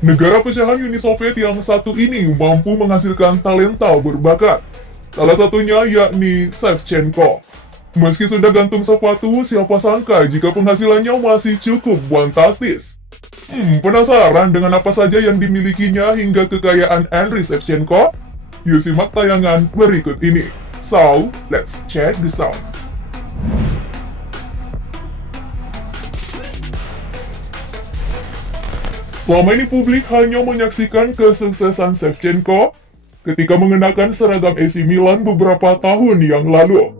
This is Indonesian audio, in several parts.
Negara pecahan Uni Soviet yang satu ini mampu menghasilkan talenta berbakat. Salah satunya yakni Shevchenko. Meski sudah gantung sepatu, siapa sangka jika penghasilannya masih cukup fantastis. Penasaran dengan apa saja yang dimilikinya hingga kekayaan Andriy Shevchenko? Yuk simak tayangan berikut ini. So, let's check this out. Selama ini publik hanya menyaksikan kesuksesan Shevchenko ketika mengenakan seragam AC Milan beberapa tahun yang lalu.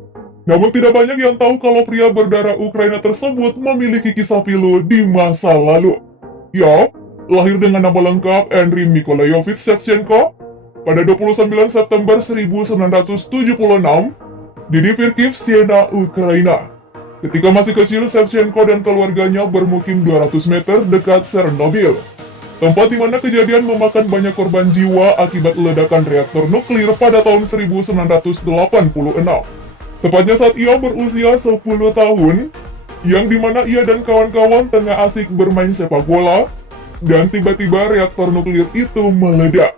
Namun tidak banyak yang tahu kalau pria berdarah Ukraina tersebut memiliki kisah pilu di masa lalu. Yup, lahir dengan nama lengkap Andriy Mykolaievich Shevchenko pada 29 September 1976 di Kharkiv, Siena, Ukraina. Ketika masih kecil, Shevchenko dan keluarganya bermukim 200 meter dekat Chernobyl, tempat di mana kejadian memakan banyak korban jiwa akibat ledakan reaktor nuklir pada tahun 1986. Tepatnya saat ia berusia 10 tahun, yang dimana ia dan kawan-kawan tengah asik bermain sepak bola, dan tiba-tiba reaktor nuklir itu meledak.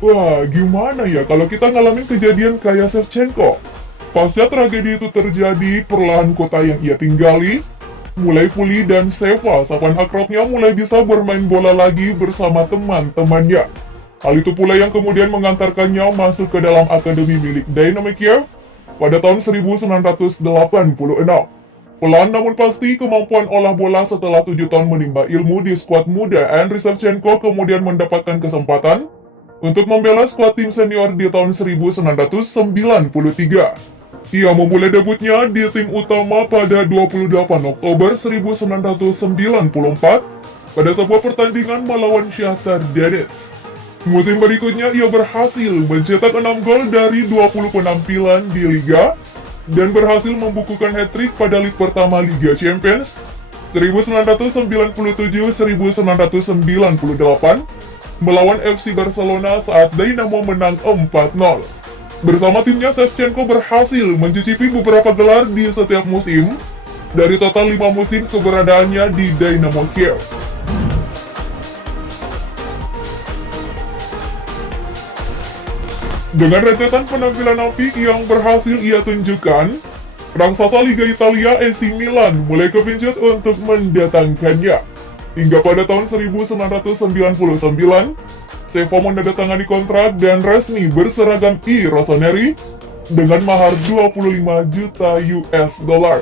Wah, gimana ya kalau kita ngalamin kejadian kayak Shevchenko? Pasca tragedi itu terjadi, perlahan kota yang ia tinggali mulai pulih dan Seva, sapaan akrabnya, mulai bisa bermain bola lagi bersama teman-temannya. Hal itu pula yang kemudian mengantarkannya masuk ke dalam akademi milik Dynamo Kiev pada tahun 1986. Pelan namun pasti, kemampuan olah bola setelah 7 tahun menimba ilmu di skuad muda Andriy Shevchenko kemudian mendapatkan kesempatan untuk membela skuad tim senior di tahun 1993. Ia memulai debutnya di tim utama pada 28 Oktober 1994 pada sebuah pertandingan melawan Shakhtar Donetsk. Musim berikutnya ia berhasil mencetak 6 gol dari 20 penampilan di Liga dan berhasil membukukan hat-trick pada leg pertama Liga Champions 1997-1998 melawan FC Barcelona saat Dynamo menang 4-0. Bersama timnya, Shevchenko berhasil mencicipi beberapa gelar di setiap musim dari total 5 musim keberadaannya di Dynamo Kiev. Dengan rentetan penampilan apik yang berhasil ia tunjukkan, raksasa Liga Italia AC Milan mulai kepincut untuk mendatangkannya. Hingga pada tahun 1999, Seva menandatangani kontrak dan resmi berseragam I Rossoneri dengan mahar 25 juta US dollar.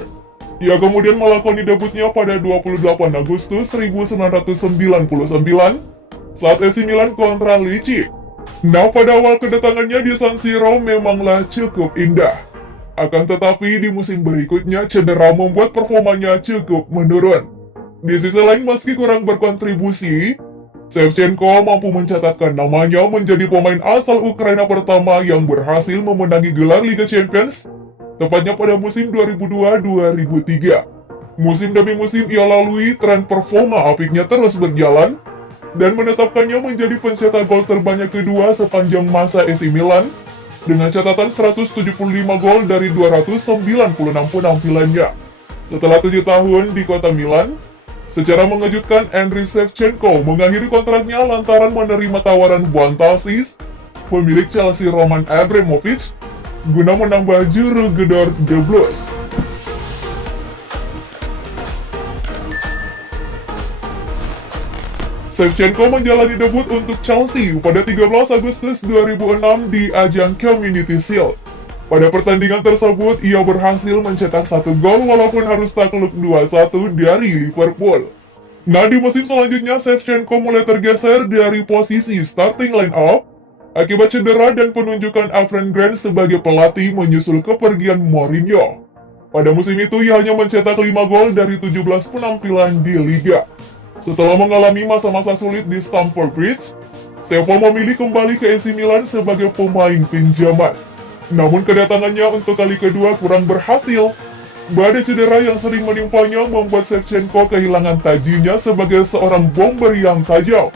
Ia kemudian melakoni debutnya pada 28 Agustus 1999 saat AC Milan kontra Lecce. Nah, pada awal kedatangannya di San Siro memanglah cukup indah. Akan tetapi di musim berikutnya cedera membuat performanya cukup menurun. Di sisi lain, meski kurang berkontribusi, Shevchenko mampu mencatatkan namanya menjadi pemain asal Ukraina pertama yang berhasil memenangi gelar Liga Champions, tepatnya pada musim 2002-2003. Musim demi musim ia lalui, tren performa apiknya terus berjalan, dan menetapkannya menjadi pencetak gol terbanyak kedua sepanjang masa AC Milan, dengan catatan 175 gol dari 296 penampilannya. Setelah 7 tahun di kota Milan, secara mengejutkan Andriy Shevchenko mengakhiri kontraknya lantaran menerima tawaran fantastis pemilik Chelsea Roman Abramovich guna menambah juru gedor The Blues. Shevchenko menjalani debut untuk Chelsea pada 13 Agustus 2006 di ajang Community Shield. Pada pertandingan tersebut, ia berhasil mencetak 1 gol walaupun harus takluk 2-1 dari Liverpool. Nah, di musim selanjutnya, Shevchenko mulai tergeser dari posisi starting line-up akibat cedera dan penunjukan Avram Grant sebagai pelatih menyusul kepergian Mourinho. Pada musim itu, ia hanya mencetak 5 gol dari 17 penampilan di Liga. Setelah mengalami masa-masa sulit di Stamford Bridge, Seva memilih kembali ke AC Milan sebagai pemain pinjaman. Namun kedatangannya untuk kali kedua kurang berhasil. Badai cedera yang sering menimpanya membuat Shevchenko kehilangan tajinya sebagai seorang bomber yang tajam.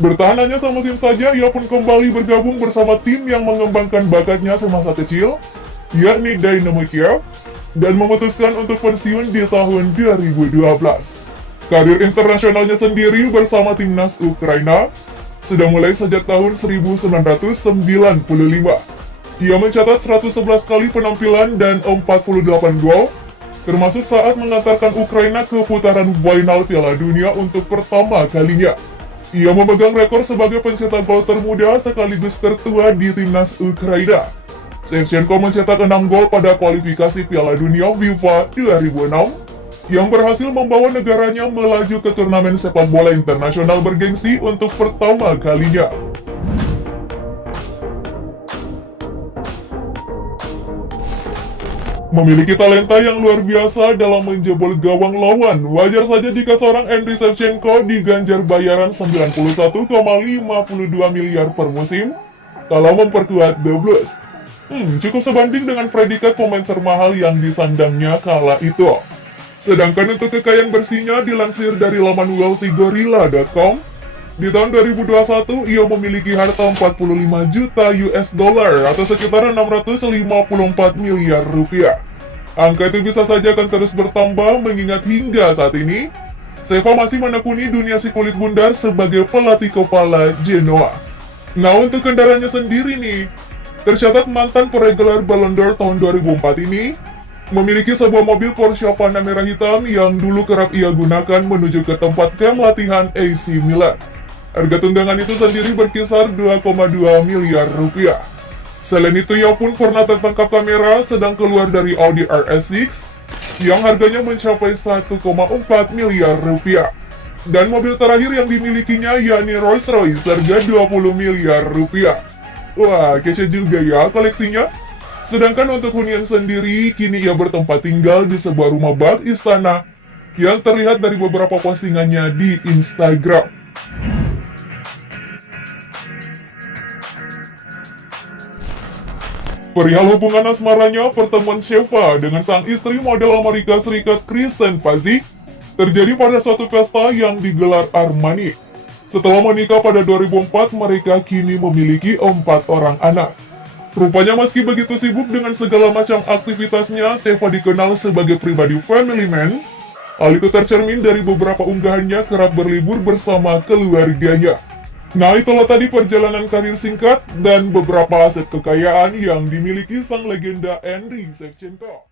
Bertahan hanya semusim saja, ia pun kembali bergabung bersama tim yang mengembangkan bakatnya semasa kecil, yakni Dynamo Kiev, dan memutuskan untuk pensiun di tahun 2012. Karir internasionalnya sendiri bersama timnas Ukraina sudah mulai sejak tahun 1995. Ia mencatat 111 kali penampilan dan 48 gol, termasuk saat mengantarkan Ukraina ke putaran final Piala Dunia untuk pertama kalinya. Ia memegang rekor sebagai pencetak gol termuda sekaligus tertua di timnas Ukraina. Shevchenko mencetak 6 gol pada kualifikasi Piala Dunia FIFA 2006 yang berhasil membawa negaranya melaju ke turnamen sepak bola internasional bergengsi untuk pertama kalinya. Memiliki talenta yang luar biasa dalam menjebol gawang lawan, wajar saja jika seorang Andriy Shevchenko diganjar bayaran 91,52 miliar per musim kalau memperkuat The Blues. Cukup sebanding dengan predikat pemain termahal yang disandangnya kala itu. Sedangkan untuk kekayaan bersihnya dilansir dari laman wealthygorilla.com, di tahun 2021 ia memiliki harta 45 juta US dollar atau sekitar 654 miliar rupiah. Angka itu bisa saja akan terus bertambah mengingat hingga saat ini Sheva masih menekuni dunia si kulit bundar sebagai pelatih kepala Genoa. Nah, untuk kendaraannya sendiri nih, tercatat mantan peraih gelar Ballon d'Or tahun 2004 ini memiliki sebuah mobil Porsche Panamera hitam yang dulu kerap ia gunakan menuju ke tempat camp latihan AC Milan. Harga tunggangan itu sendiri berkisar 2,2 miliar rupiah. Selain itu, ia pun pernah tertangkap kamera sedang keluar dari Audi RS6 yang harganya mencapai 1,4 miliar rupiah. Dan mobil terakhir yang dimilikinya yakni Rolls-Royce harga 20 miliar rupiah. Wah, kece juga ya koleksinya. Sedangkan untuk hunian sendiri, kini ia bertempat tinggal di sebuah rumah bak istana yang terlihat dari beberapa postingannya di Instagram. Perihal hubungan asmaranya, pertemuan Sheva dengan sang istri model Amerika Serikat Kristen Pazzi terjadi pada suatu pesta yang digelar Armani. Setelah menikah pada 2004, mereka kini memiliki 4 orang anak. Rupanya meski begitu sibuk dengan segala macam aktivitasnya, Sheva dikenal sebagai pribadi family man. Hal itu tercermin dari beberapa unggahannya kerap berlibur bersama keluarganya. Nah, itulah tadi perjalanan karir singkat dan beberapa aset kekayaan yang dimiliki sang legenda Andriy Shevchenko.